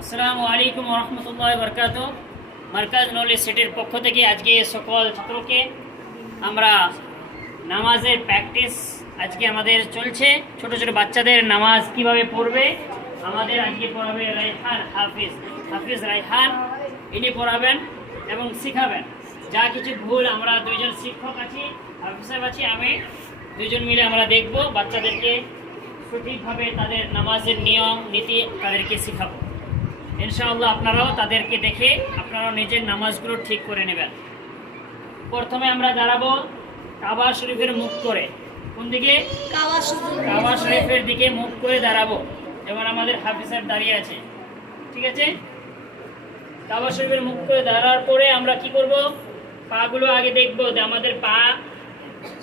আসসালামু আলাইকুম রহমতুল্লাহ বরকাত। মার্কাজ নলেজ সেটের পক্ষ থেকে আজকে সকল ছাত্রকে আমরা নামাজের প্র্যাকটিস আজকে আমাদের চলছে। ছোট ছোট বাচ্চাদের নামাজ কিভাবে পড়বে আমাদের আজকে পড়াবে রায়হান হাফিজ রায়হান। ইনি পড়াবেন এবং শিখাবেন। যা কিছু ভুল আমরা দুইজন শিক্ষক আছি, হাফিজ আছি, আমি দুইজন মিলে আমরা দেখব বাচ্চাদেরকে সঠিকভাবে তাদের নামাজের নিয়ম নীতি তাদেরকে শিখাবো। ইনশাআল্লাহ আপনারাও তাদেরকে দেখে আপনারাও নিজের নামাজগুলো ঠিক করে নেবেন। প্রথমে আমরা দাঁড়াবো কাবা শরীফের মুখ করে। কোন দিকে? কাবা শরীফের দিকে মুখ করে দাঁড়াবো। যেমন আমাদের হাফিজ সাহেব দাঁড়িয়ে আছে, ঠিক আছে? কাবা শরীফের মুখ করে দাঁড়ার পরে আমরা কি করব? পাগুলো আগে দেখবো যে আমাদের পা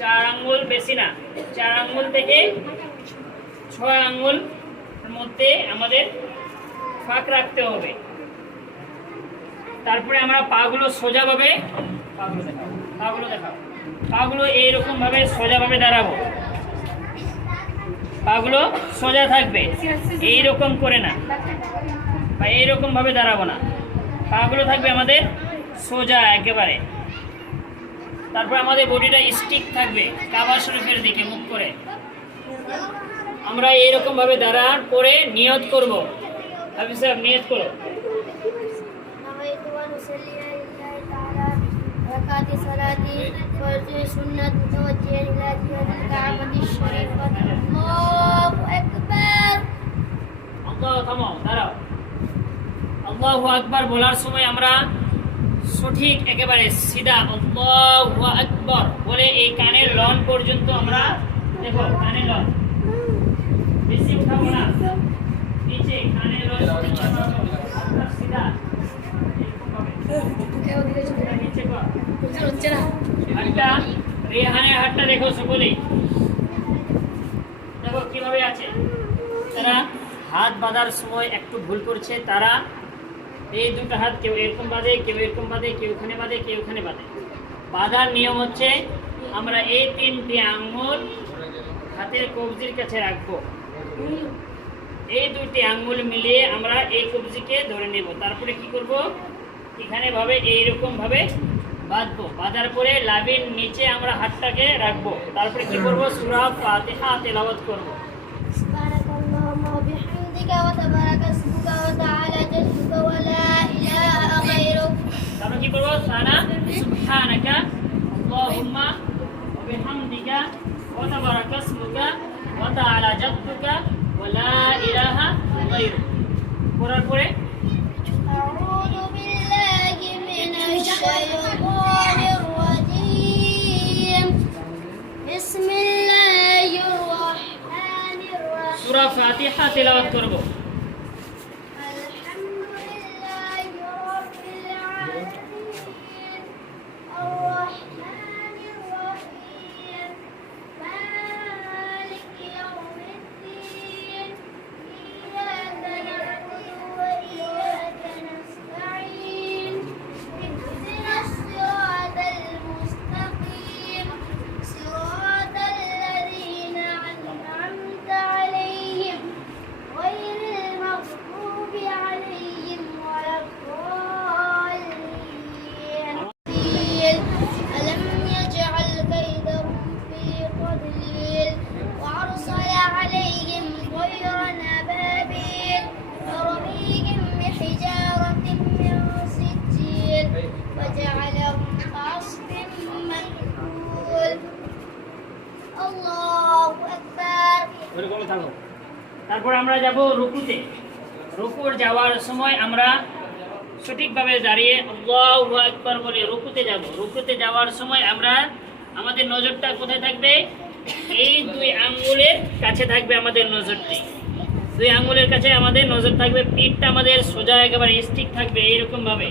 4 আঙ্গুল, বেশি না, 4 আঙ্গুল থেকে 6 আঙ্গুল মধ্যে আমাদের ফাঁক রাখতে হবে। তারপরে আমরা পাগুলো সোজাভাবে পাগুলো এইরকম ভাবে সোজাভাবে দাঁড়াবো। পাগুলো সোজা থাকবে, এইরকম করে না, বা এইরকম ভাবে দাঁড়াবো না। পাগুলো থাকবে আমাদের সোজা একেবারে। তারপর আমাদের বডিটা স্টিক থাকবে কাবা শরীফের দিকে মুখ করে। আমরা এইরকম ভাবে দাঁড়ার পরে নিয়ত করব। হাফিজ সাহেব নিয়ত করো। আল্লাহু আকবার বলার সময় আমরা সঠিক একেবারে সিধা আল্লাহু আকবার বলে এই কানের লন পর্যন্ত আমরা দেখো, কানের লন বেশি উঠাবো না, নিচে কানের লন সিধা হাতটা, রেহানের হাতটা দেখো সকলেই, দেখো কিভাবে আছে। তারা হাত বাঁধার সময় একটু ভুল করছে। তারা এই দুটো হাত কেউ এরকম বাঁধে, কেউ এরকম বাঁধে, কেউ ওখানে বাঁধে, কেউ ওখানে বাঁধে। বাঁধার নিয়ম হচ্ছে আমরা এই 3টি আঙ্গুল হাতের কবজির কাছে রাখবো। এই 2টি আঙ্গুল মিলিয়ে আমরা এই কবজিকে ধরে নেব। তারপরে কি করব? এখানে ভাবে এইরকম ভাবে বাঁধবো। বাঁধার পরে লাভির নিচে আমরা হাতটাকে রাখবো। তারপরে কি করব? সূরা ফাতিহা তেলাওয়াত করব। তারপরে কি করব? সুবহানাকা আল্লাহুম্মা ওয়া বিহামদিকা ওয়া তাবারাকা ইসমুকা ওয়া তাআলা জাদ্দুকা ওয়া লা ইলাহা গায়রুক। পড়ার পরে আউযু বিল্লাহি মিনাশ শাইতানির রাজীম বিসমিল্লাহির রাহমানির রাহিম। সূরা ফাতিহা তেলাওয়াত করব। তারপর আমরা যাব রুকুতে। রুকুর যাওয়ার সময় আমরা সঠিকভাবে দাঁড়িয়ে আল্লাহু আকবার বলে রুকুতে যাব। রুকুতে যাওয়ার সময় আমরা আমাদের নজরটা কোথায় থাকবে? এই 2 আঙ্গুলের কাছে থাকবে আমাদের নজরটি। 2 আঙ্গুলের কাছে আমাদের নজর থাকবে। পিঠটা আমাদের সোজা একেবারে স্টিক থাকবে, এইরকম ভাবে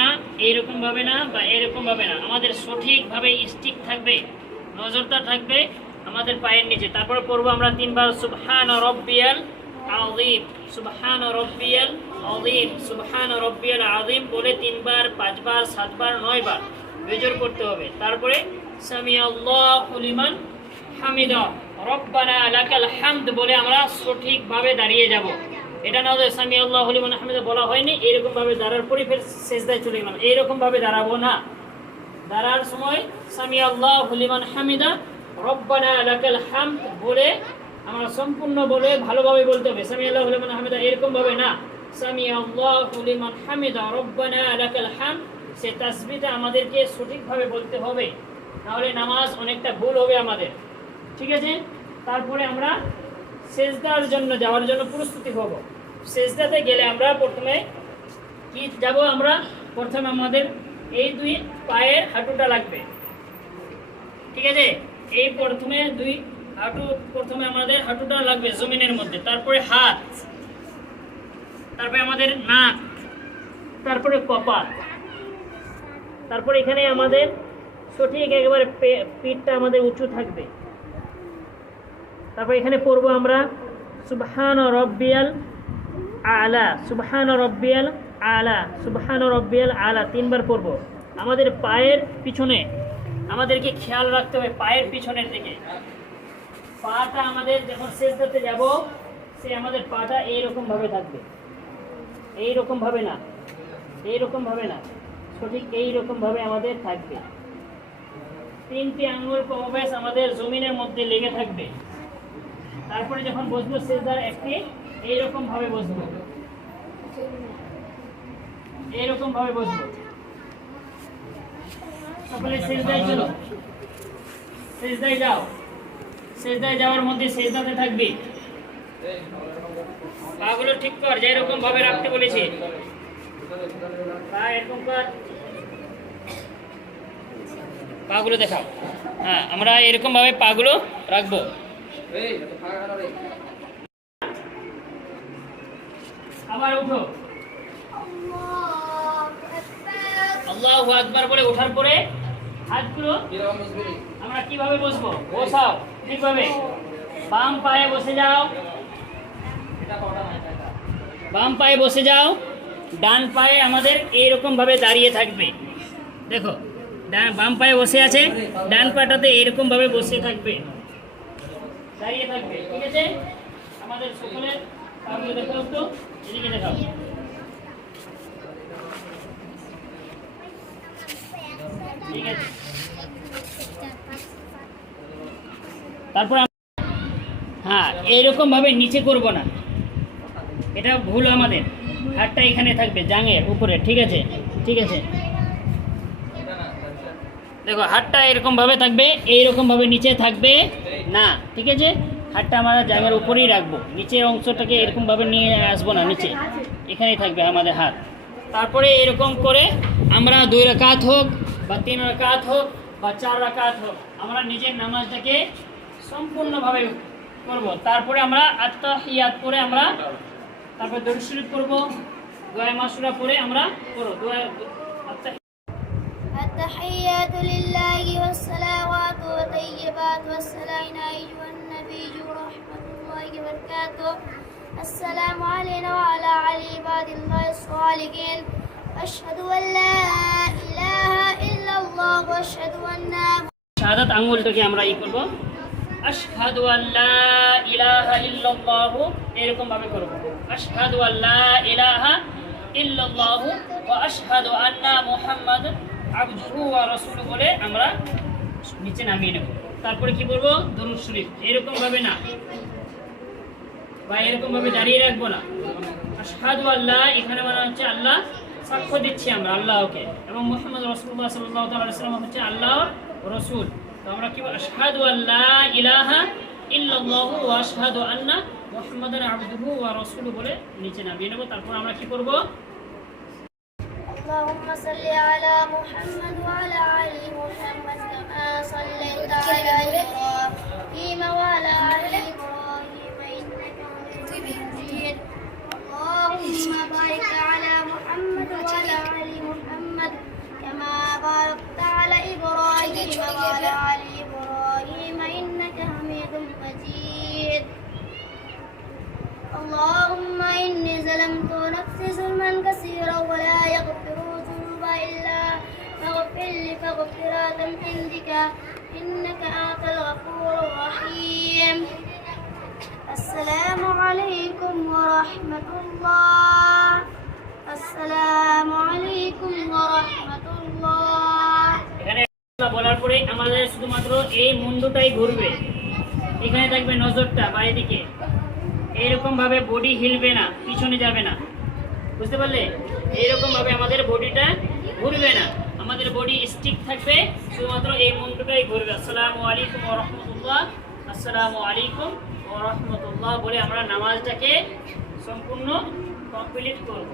না, এইরকম ভাবে না, বা এরকম ভাবে না। আমাদের সঠিকভাবে স্টিক থাকবে, নজরটা থাকবে আমাদের পায়ের নিচে। তারপর পড়বো আমরা 3 বার সুবহান রাব্বিয়াল আযীম, সুবহান রাব্বিয়াল আযীম, সুবহান রাব্বিয়াল আযীম বলে 3 বার, 5 বার, 7 বার, 9 বার বেজোর করতে হবে। তারপরে সামিআল্লাহু লিমান হামিদা, রব্বানা লাকাল হামদ বলে আমরা সঠিকভাবে দাঁড়িয়ে যাব। এটা না হলে সামি আল্লাহু লিমান হামিদা বলা হয়নি, এইরকম ভাবে দাঁড়ার পরে ফের সেজদায় চলে গেলাম, এইরকম ভাবে দাঁড়াবো না। দাঁড়ার সময় সামি আল্লাহু লিমান হামিদা রব্বানা লাকাল হামদ বলে আমরা সম্পূর্ণ বলে ভালোভাবে বলতে হবে। সামি আল্লাহু লিমান হামিদা এরকম ভাবে না, সামি আল্লাহু লিমান হামিদা রব্বানা লাকাল হামদ, সে তাসবিহটা আমাদেরকে সঠিকভাবে বলতে হবে, নাহলে নামাজ অনেকটা ভুল হবে আমাদের। ঠিক আছে, তারপরে আমরা সেজদার জন্য যাওয়ার জন্য প্রস্তুতি হব। সেজদাতে গেলে আমরা প্রথমে কি যাব, আমরা প্রথমে আমাদের এই দুই পায়ের হাঁটুটা লাগবে। ঠিক আছে, এই প্রথমে দুই হাঁটু, প্রথমে আমাদের হাঁটুটা লাগবে জমিনের মধ্যে, তারপরে হাত, তারপরে আমাদের নাক, তারপরে কপাল, তারপরে এখানে আমাদের সঠিক একেবারে পিঠটা আমাদের উঁচু থাকবে। তারপর এখানে পড়বো আমরা সুবহান রব্বিয়াল আলা, সুবহান রব্বিয়াল আলা, সুবহান রব্বিয়াল আলা, 3 বার পড়বো। আমাদের পায়ের পিছনে আমাদেরকে খেয়াল রাখতে হবে, পায়ের পিছনের দিকে পাটা আমাদের যখন সেজদাতে যাব, সে আমাদের পাটা এইরকম ভাবে থাকবে, এইরকম ভাবে না, এইরকম ভাবে না, সঠিক এইরকম ভাবে আমাদের থাকবে। 3টি আঙ্গুল প্রবেশ আমাদের জমিনের মধ্যে লেগে থাকবে। তারপরে যখন বসবো সেজদার একটি এইরকম ভাবে বসবো, এইরকম ভাবে বসবো। সকলে সেজদায় চলো, সেজদায় যাও, সেজদায় যাওয়ার মধ্যে সেজদাতে থাকবি। পাগুলো ঠিক কর, যেরকম ভাবে রাখতে বলেছি, পা এরকম কর, পাগুলো দেখাও। হ্যাঁ, আমরা এরকম ভাবে পাগুলো রাখবো। আবার উঠো, আল্লাহু আকবার বলে ওঠার পরে হাতগুলো আমরা কিভাবে বসবো, বসাও ঠিকভাবে, বাম পায়ে বসে যাও, বাম পায়ে বসে যাও, ডান পায়ে আমাদের এইরকম ভাবে দাঁড়িয়ে থাকবে। দেখো, বাম পায়ে বসে আছে, ডান পাটাতে এইরকম ভাবে বসে থাকবে, দাঁড়িয়ে থাকবে। ঠিক আছে, আমাদের সকলের পাগুলো দেখাও, তো এদিকে দেখাও। ঠিক আছে, তারপর হ্যাঁ এইরকম ভাবে নিচে করব না, এটা ভুল আমাদের। হাতটা এখানে থাকবে জাঙের উপরে। ঠিক আছে, ঠিক আছে, দেখো হাতটা এরকম ভাবে থাকবে, এইরকম ভাবে নিচে থাকবে না। ঠিক আছে, হাতটা আমরা জাঙের উপরেই রাখবো, নিচের অংশটাকে এরকম ভাবে নিয়ে আসবো না, নিচে এখানেই থাকবে আমাদের হাত। তারপরে এরকম করে আমরা 2 রাকাত হোক বা 3 রাকাত হোক বা 4 রাকাত হোক, আমরা নিজের নামাজটাকে সম্পূর্ণভাবে করব। তারপরে আমরা আত্তাহিয়াত পড়ে আমরা তারপর দরুদ শরীফ পড়ব, দোয়া মাসুরা পড়ে আমরা পড়ব দোয়া। التحيات لله والصلوات والطيبات والسلام أيها النبي ورحمة الله وبركاته. السلام علينا وعلى عباد الله الصالحين. أشهد أن لا إله إلا الله وأشهد أن শাহাদাত আঙ্গুলটাকে আমরা করব, আশহাদু আল্লা ইলাহা ইল্লাল্লাহ, এরকম ভাবে করব, আশহাদু আল্লা ইলাহা ইল্লাল্লাহ ওয়া আশহাদু আন্না মুহাম্মাদান আবদুহু ওয়া রাসূলুহু বলে আমরা নিচে নামিয়ে নেব। তারপরে কি বলবো, দরুদ শরীফ। এরকম ভাবে না বা এরকম ভাবে দাঁড়িয়ে রাখবো না। আশহাদু আল্লাহ, এখানে মানে হচ্ছে আল্লাহ সাক্ষ্য দিচ্ছি আমরা আল্লাহকে, এবং মুহাম্মদ রাসূলুল্লাহ সাল্লাল্লাহু আলাইহি ওয়াসাল্লাম হচ্ছে আল্লাহর রাসূল। তো আমরা কি বলবো, আশহাদু আল্লা ইলাহা ইল্লাল্লাহু ওয়া আশহাদু আন্না মুহাম্মাদান আবদুহু ওয়া রাসূলুহু বলে নিচে নামিয়ে নেব। তারপর আমরা কি করব, اللهم صل على محمد وعلى آل محمد كما صليت على إبراهيم وعلى آل إبراهيم إنك حميد مجيد. اللهم بارك على محمد وعلى آل محمد كما باركت على إبراهيم وعلى آل إبراهيم إنك حميد مجيد. اللهم إني ظلمت نفسي ظلما كثيرا ولا يغفر الذنوب إلا فاغفر لي مغفرة من عندك إنك أنت الغفور الرحيم. আসসালামু আলাইকুম ওয়া রাহমাতুল্লাহ, আসসালামু আলাইকুম ওয়া রাহমাতুল্লাহ। এখানে বলার পরে আমাদের শুধুমাত্র এই মুন্ডুটাই ঘুরবে, এখানে থাকবে নজরটা বাইরের দিকে, এইরকম ভাবে বডি হিলবে না, পিছনে যাবে না, বুঝতে পারলে? এইরকম ভাবে আমাদের বডিটা ঘুরবে না, আমাদের বডি স্টিক থাকবে, শুধুমাত্র এই মুন্ডুটাই ঘুরবে। আসসালামু আলাইকুম ওয়া রাহমাতুল্লাহ, আসসালামু আলাইকুম ওয়া রাহমাতুল্লাহ বলে আমরা নামাজটাকে সম্পূর্ণ কমপ্লিট করব।